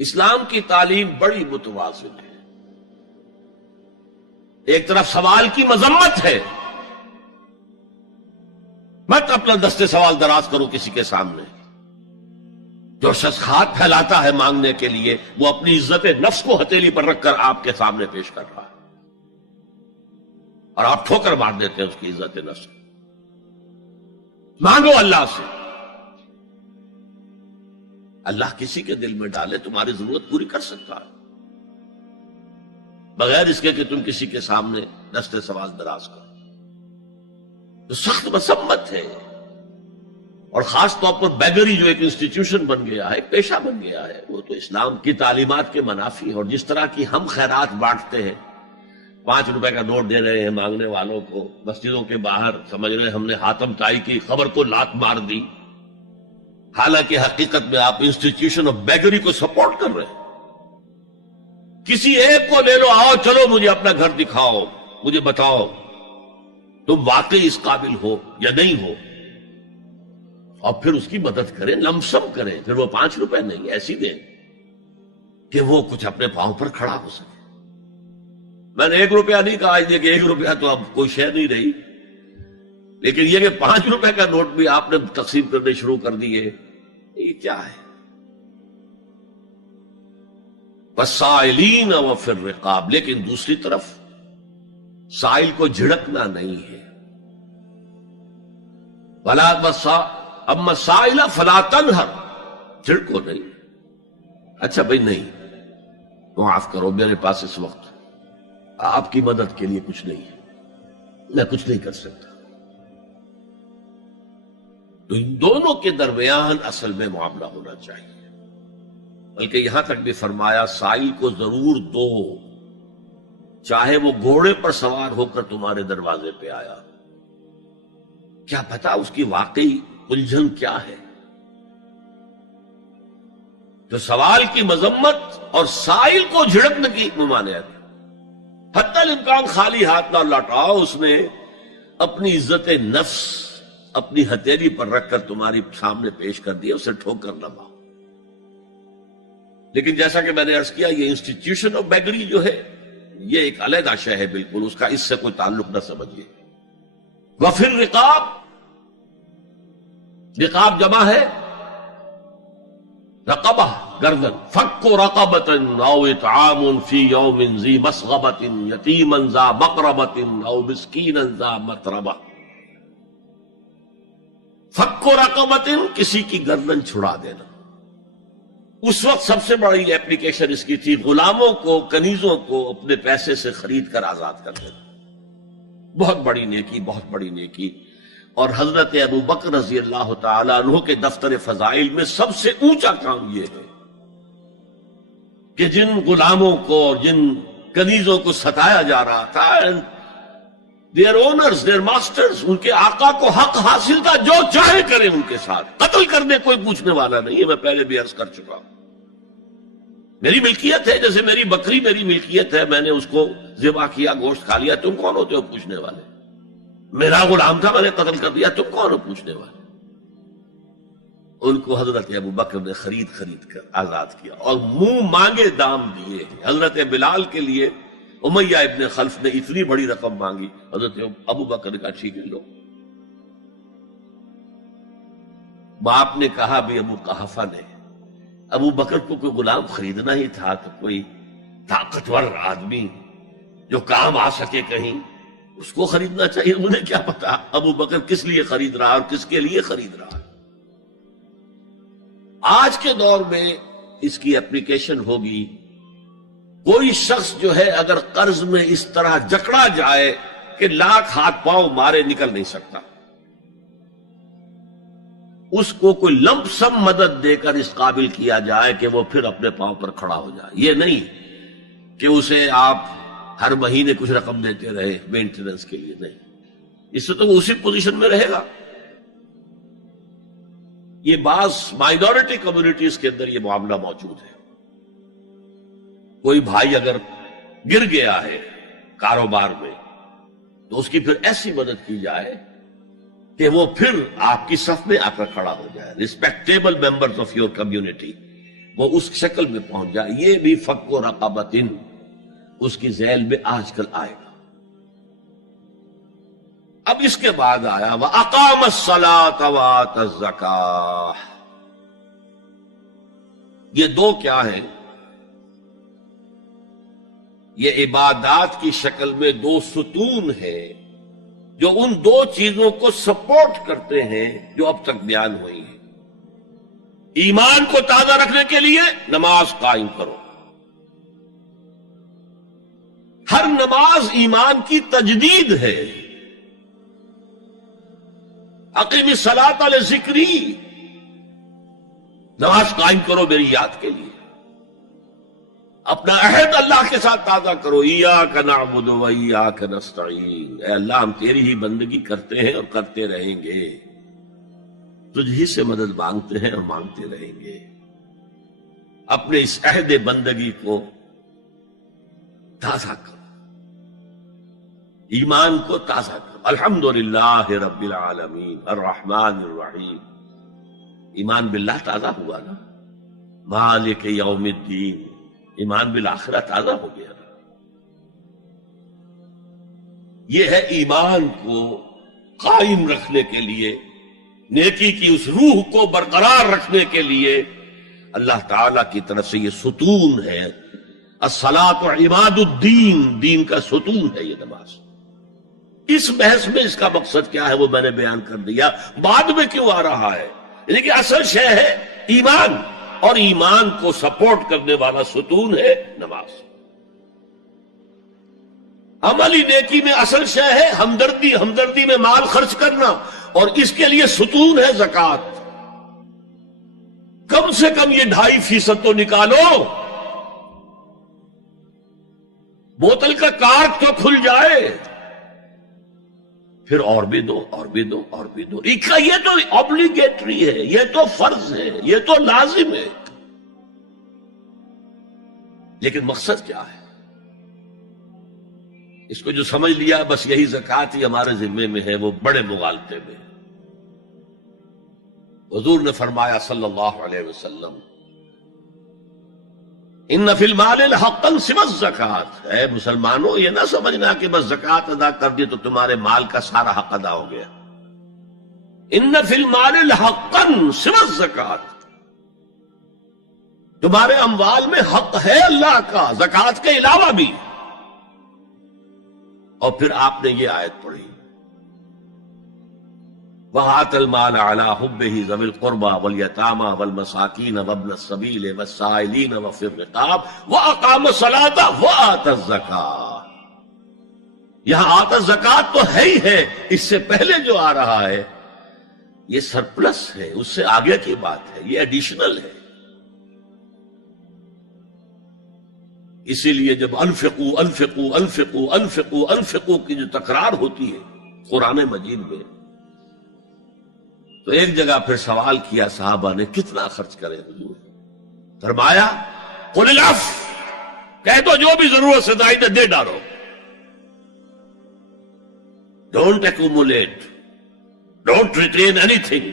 اسلام کی تعلیم بڑی متوازن ہے. ایک طرف سوال کی مذمت ہے، مت اپنا دستے سوال دراز کرو کسی کے سامنے. جو شخص ہاتھ پھیلاتا ہے مانگنے کے لیے وہ اپنی عزت نفس کو ہتھیلی پر رکھ کر آپ کے سامنے پیش کر رہا ہے، اور آپ ٹھوکر مار دیتے ہیں اس کی عزت نفس. مانگو اللہ سے، اللہ کسی کے دل میں ڈالے تمہاری ضرورت پوری کر سکتا ہے، بغیر اس کے کہ تم کسی کے سامنے دستے سوال دراز کرو. تو سخت مذمت ہے. اور خاص طور پر بیگری جو ایک انسٹیٹیوشن بن گیا ہے، ایک پیشہ بن گیا ہے، وہ تو اسلام کی تعلیمات کے منافی ہے. اور جس طرح کی ہم خیرات بانٹتے ہیں، 5 روپے کا نوٹ دے رہے ہیں مانگنے والوں کو مسجدوں کے باہر، سمجھ رہے ہم نے حاتم طائی کی خبر کو لات مار دی، حالانکہ حقیقت میں آپ انسٹیٹیوشن آف بیگری کو سپورٹ کر رہے ہیں. کسی ایک کو لے لو، آؤ چلو مجھے اپنا گھر دکھاؤ، مجھے بتاؤ تم واقعی اس قابل ہو یا نہیں ہو، اور پھر اس کی مدد کریں، لمسم کریں. پھر وہ 5 روپے نہیں ایسی دیں کہ وہ کچھ اپنے پاؤں پر کھڑا ہو سکے. میں نے 1 روپیہ نہیں کہا کہ 1 روپیہ تو اب کوئی شے نہیں رہی، لیکن یہ کہ 5 روپے کا نوٹ بھی آپ نے تقسیم کرنے شروع کر دیے، یہ کیا ہے؟ وَالسَّائِلِينَ وَفِي الرِّقَابِ. لیکن دوسری طرف سائل کو جھڑکنا نہیں ہے. اما السائل فلا تنہر، جھڑکو نہیں. اچھا بھائی نہیں، معاف کرو میرے پاس اس وقت آپ کی مدد کے لیے کچھ نہیں ہے، میں کچھ نہیں کر سکتا. تو ان دونوں کے درمیان اصل میں معاملہ ہونا چاہیے. بلکہ یہاں تک بھی فرمایا سائل کو ضرور دو، چاہے وہ گھوڑے پر سوار ہو کر تمہارے دروازے پہ آیا. کیا پتا اس کی واقعی الجھن کیا ہے. تو سوال کی مذمت اور سائل کو جھڑکنے کی ممانعت. حتی الامکان خالی ہاتھ نہ لوٹاؤ. اس نے اپنی عزت نفس اپنی ہتھیلی پر رکھ کر تمہاری سامنے پیش کر دیا، اسے ٹھوکر نہ مارو. لیکن جیسا کہ میں نے عرض کیا، یہ انسٹیٹیوشن آف بیگری جو ہے یہ ایک علیحدہ شے ہے، بالکل اس کا اس سے کوئی تعلق نہ سمجھیے. وفی الرقاب، رقاب جمع ہے رقبہ، گردن. فک رقبۃ او اطعام فی یوم ذی مسغبۃ یتیما ذا مقربۃ او مسکینا ذا متربہ. فک رقبۃ، کسی کی گردن چھڑا دینا. اس وقت سب سے بڑی ایپلیکیشن اس کی تھی غلاموں کو، کنیزوں کو اپنے پیسے سے خرید کر آزاد کر دینا. بہت بڑی نیکی، بہت بڑی نیکی. اور حضرت ابو بکر رضی اللہ تعالیٰ عنہ کے دفتر فضائل میں سب سے اونچا کام یہ ہے کہ جن غلاموں کو اور جن کنیزوں کو ستایا جا رہا تھا، دیئر اونرز، دیئر ماسٹرز، ان کے آقا کو حق حاصل تھا، جو چاہے کریں ان کے ساتھ. قتل کرنے کوئی پوچھنے والا نہیں ہے. میں پہلے بھی عرض کر چکا ہوں، میری ملکیت ہے، جیسے میری بکری میری ملکیت ہے، میں نے اس کو ذبح کیا، گوشت کھا لیا، تم کون ہوتے ہو پوچھنے والے؟ میرا غلام تھا، میں نے قتل کر دیا، تم کون ہو پوچھنے والے؟ ان کو حضرت ابو بکر نے خرید کر آزاد کیا اور منہ مانگے دام دیے. حضرت بلال کے لیے امیہ ابن خلف نے اتنی بڑی رقم مانگی، حضرت ابو بکر نے کہا ٹھیک ہے لو. باپ نے کہا بھی ابو قحافہ نے، ابو بکر کو کوئی غلام خریدنا ہی تھا تو کوئی طاقتور آدمی جو کام آ سکے کہیں، اس کو خریدنا چاہیے. انہیں کیا پتا ابو بکر کس لیے خرید رہا اور کس کے لیے خرید رہا. آج کے دور میں اس کی اپلیکیشن ہوگی. کوئی شخص جو ہے اگر قرض میں اس طرح جکڑا جائے کہ لاکھ ہاتھ پاؤں مارے نکل نہیں سکتا، اس کو کوئی لمپ سم مدد دے کر اس قابل کیا جائے کہ وہ پھر اپنے پاؤں پر کھڑا ہو جائے. یہ نہیں کہ اسے آپ ہر مہینے کچھ رقم دیتے رہے مینٹیننس کے لیے، نہیں. اس سے تو وہ اسی پوزیشن میں رہے گا. یہ بعض مائنورٹی کمیونٹیز کے اندر یہ معاملہ موجود ہے. کوئی بھائی اگر گر گیا ہے کاروبار میں تو اس کی پھر ایسی مدد کی جائے کہ وہ پھر آپ کی صف میں آ کر کھڑا ہو جائے. Respectable members of your community وہ اس شکل میں پہنچ جائے. یہ بھی فک و رقبۃ اس کی ذیل میں آج کل آئے گا. اب اس کے بعد آیا وَأَقَامَ الصَّلَاةَ وَآتَى الزَّكَاةَ. یہ دو کیا ہیں؟ یہ عبادات کی شکل میں دو ستون ہیں جو ان دو چیزوں کو سپورٹ کرتے ہیں جو اب تک بیان ہوئی ہیں. ایمان کو تازہ رکھنے کے لیے نماز قائم کرو. ہر نماز ایمان کی تجدید ہے. اقیم الصلاۃ لذکری، نماز قائم کرو میری یاد کے لیے. اپنا عہد اللہ کے ساتھ تازہ کرو. ایاک نعبد و ایاک نستعین، اے اللہ ہم تیری ہی بندگی کرتے ہیں اور کرتے رہیں گے، تجھ ہی سے مدد مانگتے ہیں اور مانگتے رہیں گے. اپنے اس عہد بندگی کو تازہ کرو، ایمان کو تازہ کرو. الحمدللہ رب العالمین الرحمن الرحیم. ایمان باللہ تازہ ہوا نا. مالک یوم الدین، ایمان بالآخرہ تازہ ہو گیا. یہ ہے ایمان کو قائم رکھنے کے لیے، نیکی کی اس روح کو برقرار رکھنے کے لیے اللہ تعالی کی طرف سے یہ ستون ہے. الصلاۃ عماد الدین، دین کا ستون ہے یہ نماز. اس بحث میں اس کا مقصد کیا ہے وہ میں نے بیان کر دیا. بعد میں کیوں آ رہا ہے؟ یعنی کہ اصل شے ہے ایمان، اور ایمان کو سپورٹ کرنے والا ستون ہے نماز. عملی نیکی میں اصل شے ہے ہمدردی، ہمدردی میں مال خرچ کرنا، اور اس کے لیے ستون ہے زکوٰۃ. کم سے کم یہ 2.5% تو نکالو. بوتل کا کارک تو کھل جائے، پھر اور بھی دو اور بھی دو اور بھی دو. یہ تو obligatory ہے، یہ تو فرض ہے، یہ تو لازم ہے. لیکن مقصد کیا ہے؟ اس کو جو سمجھ لیا بس یہی زکوٰۃ ہی ہمارے ذمے میں ہے، وہ بڑے مغالطے میں. حضور نے فرمایا صلی اللہ علیہ وسلم ان فی المال حقا سوى الزکوٰۃ. اے مسلمانوں یہ نہ سمجھنا کہ بس زکوٰۃ ادا کر دی تو تمہارے مال کا سارا حق ادا ہو گیا. ان فی المال حقا سوى الزکوٰۃ، تمہارے اموال میں حق ہے اللہ کا زکوٰۃ کے علاوہ بھی. اور پھر آپ نے یہ آیت پڑھی وَآتَى الْمَالَ عَلَىٰ حُبِّهِ ذَوِي الْقُرْبَىٰ وَالْيَتَامَىٰ وَالْمَسَاكِينَ وَابْنَ السَّبِيلِ وَالسَّائِلِينَ وَفِي الرِّقَابِ وَأَقَامَ الصَّلَاةَ وَآتَى الزَّكَاةَ. یہاں آتا زکوٰۃ تو ہے ہی ہے، اس سے پہلے جو آ رہا ہے یہ سرپلس ہے، اس سے آگے کی بات ہے، یہ ایڈیشنل ہے. اسی لیے جب انفقوا انفقوا انفقوا انفقوا انفقوا کی جو تکرار ہوتی ہے قرآن مجید میں، تو ایک جگہ پھر سوال کیا صحابہ نے کتنا خرچ کرے حضور؟ فرمایا قل العفو، کہہ دو جو بھی ضرورت سے زائد دے ڈالو. Don't accumulate, don't retain any thing.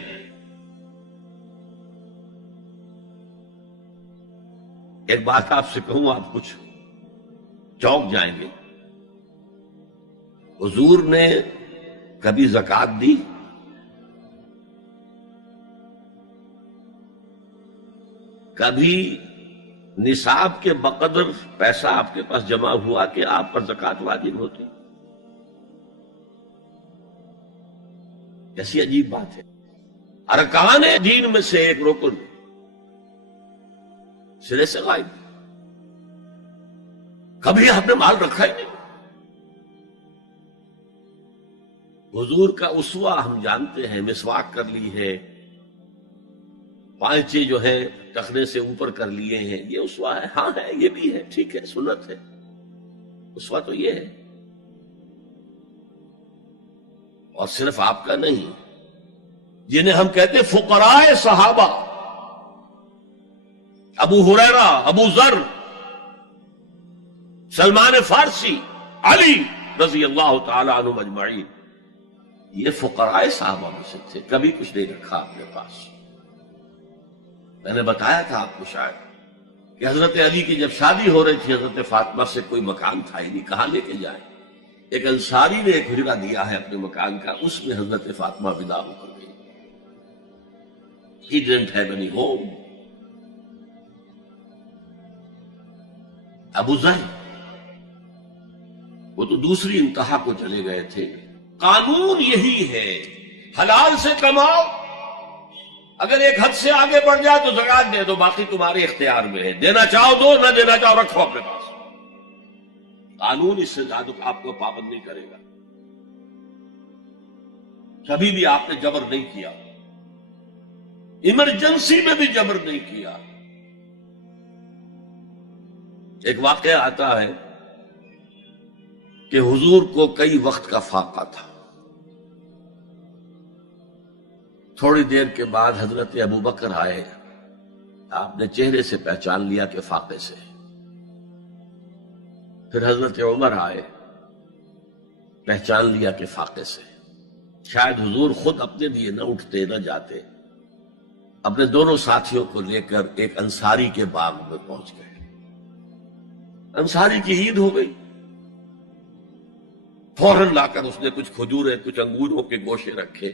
ایک بات آپ سے کہوں، آپ کچھ چونک جائیں گے. حضور نے کبھی زکوٰۃ دی؟ کبھی نصاب کے بقدر پیسہ آپ کے پاس جمع ہوا کہ آپ پر زکوٰۃ واجب ہوتی؟ ایسی عجیب بات ہے. ارکان دین میں سے ایک رکن سرے سے غائب. کبھی آپ نے مال رکھا ہی نہیں. حضور کا اسوہ ہم جانتے ہیں، مسواک کر لی ہے، پانچے جو ہے ٹخنے سے اوپر کر لیے ہیں، یہ اسوہ ہے. ہاں ہے، یہ بھی ہے، ٹھیک ہے، سنت ہے. اسوہ تو یہ ہے. اور صرف آپ کا نہیں، جنہیں ہم کہتے فقراء صحابہ، ابو ہریرہ، ابو ذر، سلمان فارسی، علی رضی اللہ تعالی عنہ اجمعین، یہ فقراء صحابہ میں سے تھے. کبھی کچھ نہیں رکھا اپنے پاس. میں نے بتایا تھا آپ کو شاید کہ حضرت علی کی جب شادی ہو رہی تھی حضرت فاطمہ سے، کوئی مکان تھا ہی نہیں، کہاں لے کے جائیں؟ ایک انصاری نے ایک حجرہ دیا ہے اپنے مکان کا، اس میں حضرت فاطمہ ودا ہو کر گئی. He didn't have any home. ابو ذر وہ تو دوسری انتہا کو چلے گئے تھے. قانون یہی ہے، حلال سے کماؤ، اگر ایک حد سے آگے بڑھ جائے تو زکات دے دو، باقی تمہارے اختیار میں ہے، دینا چاہو دو، نہ دینا چاہو رکھو اپنے پاس. قانون اس سے زیادہ آپ کو پابند نہیں کرے گا. کبھی بھی آپ نے جبر نہیں کیا، ایمرجنسی میں بھی جبر نہیں کیا. ایک واقعہ آتا ہے کہ حضور کو کئی وقت کا فاقہ تھا. تھوڑی دیر کے بعد حضرت ابو بکر آئے، آپ نے چہرے سے پہچان لیا کہ فاقے سے. پھر حضرت عمر آئے، پہچان لیا کہ فاقے سے. شاید حضور خود اپنے لیے نہ اٹھتے نہ جاتے، اپنے دونوں ساتھیوں کو لے کر ایک انصاری کے باغ میں پہنچ گئے. انصاری کی عید ہو گئی، فوراً لا کر اس نے کچھ کھجوریں کچھ انگوروں کے گوشے رکھے.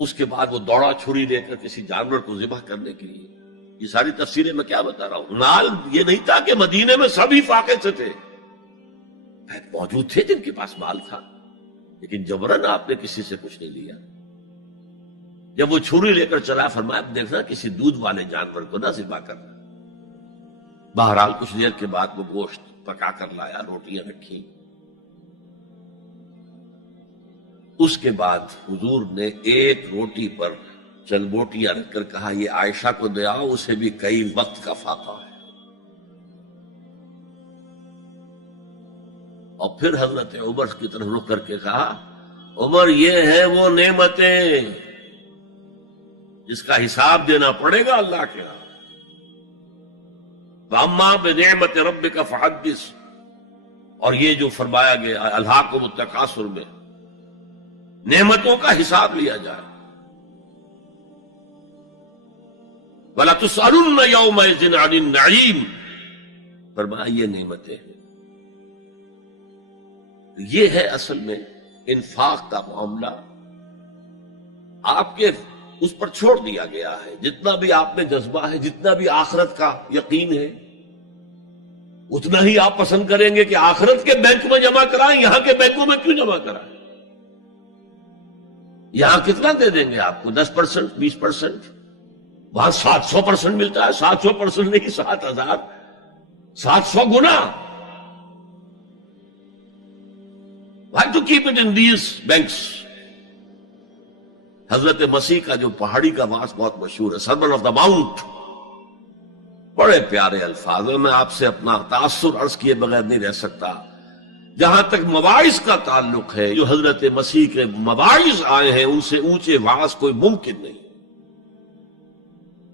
اس کے بعد وہ دوڑا چھری لے کر کسی جانور کو ذبح کرنے کے لیے. یہ ساری تفصیلیں میں کیا بتا رہا ہوں. نال یہ نہیں تھا کہ مدینے میں سبھی فاقے سے تھے، موجود تھے جن کے پاس مال تھا، لیکن جبرن آپ نے کسی سے کچھ نہیں لیا. جب وہ چھری لے کر چلا، فرمایا دیکھنا کسی دودھ والے جانور کو نہ ذبح کرنا. بہرحال کچھ دیر کے بعد وہ گوشت پکا کر لایا، روٹیاں رکھی. اس کے بعد حضور نے ایک روٹی پر چند بوٹیاں رکھ کر کہا یہ عائشہ کو دے آؤ، اسے بھی کئی وقت کا فاقہ ہے. اور پھر حضرت عمر کی طرف رخ کر کے کہا عمر یہ ہے وہ نعمتیں جس کا حساب دینا پڑے گا اللہ کے ہاں. وَأَمَّا بِنِعْمَةِ رَبِّكَ فَحَدِّثْ، اور یہ جو فرمایا گیا الْهَاكُمُ التَّكَاثُرُ میں نعمتوں کا حساب لیا جائے. وَلَا تُسْأَلُنَّ يَوْمَئِذٍ عَنِ النَّعِيمِ، فرمایا یہ نعمتیں ہیں. یہ ہے اصل میں انفاق کا معاملہ، آپ کے اس پر چھوڑ دیا گیا ہے. جتنا بھی آپ میں جذبہ ہے، جتنا بھی آخرت کا یقین ہے، اتنا ہی آپ پسند کریں گے کہ آخرت کے بینک میں جمع کرائیں، یہاں کے بینکوں میں کیوں جمع کرائیں. یہاں کتنا دے دیں گے آپ کو؟ 10%، 20%. وہاں 700% ملتا ہے. 700% نہیں، 7,000، 700 گنا. Why to keep it in these banks؟ حضرت مسیح کا جو پہاڑی کا واس بہت مشہور ہے، سرمن آف دا ماؤنٹ، بڑے پیارے الفاظ ہیں. میں آپ سے اپنا تاثر عرض کیے بغیر نہیں رہ سکتا. جہاں تک مواعظ کا تعلق ہے، جو حضرت مسیح کے مواعظ آئے ہیں ان سے اونچے واعظ کوئی ممکن نہیں.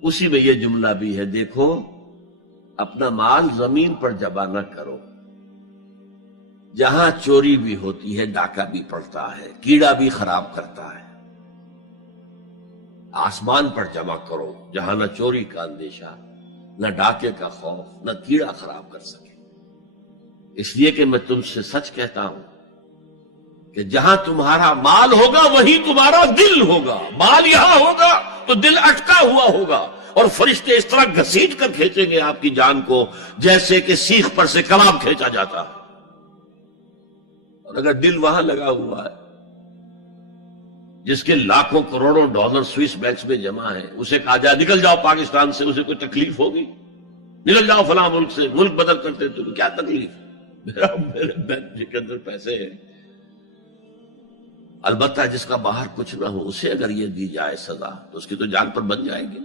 اسی میں یہ جملہ بھی ہے، دیکھو اپنا مال زمین پر جمع نہ کرو، جہاں چوری بھی ہوتی ہے ڈاکہ بھی پڑتا ہے، کیڑا بھی خراب کرتا ہے. آسمان پر جمع کرو جہاں نہ چوری کا اندیشہ، نہ ڈاکے کا خوف، نہ کیڑا خراب کر سکے. اس لیے کہ میں تم سے سچ کہتا ہوں کہ جہاں تمہارا مال ہوگا وہیں تمہارا دل ہوگا. مال یہاں ہوگا تو دل اٹکا ہوا ہوگا، اور فرشتے اس طرح گھسیٹ کر کھینچیں گے آپ کی جان کو جیسے کہ سیخ پر سے کباب کھینچا جاتا ہے. اور اگر دل وہاں لگا ہوا ہے جس کے لاکھوں کروڑوں ڈالر سوئس بینکس میں جمع ہیں، اسے کہا جائے نکل جاؤ پاکستان سے، اسے کوئی تکلیف ہوگی؟ نکل جاؤ فلاں ملک سے، ملک بدل کرتے تمہیں کیا تکلیف؟ میرے بینک کے اندر پیسے ہیں. البتہ جس کا باہر کچھ نہ ہو اسے اگر یہ دی جائے سزا تو اس کی تو جان پر بن جائے گی.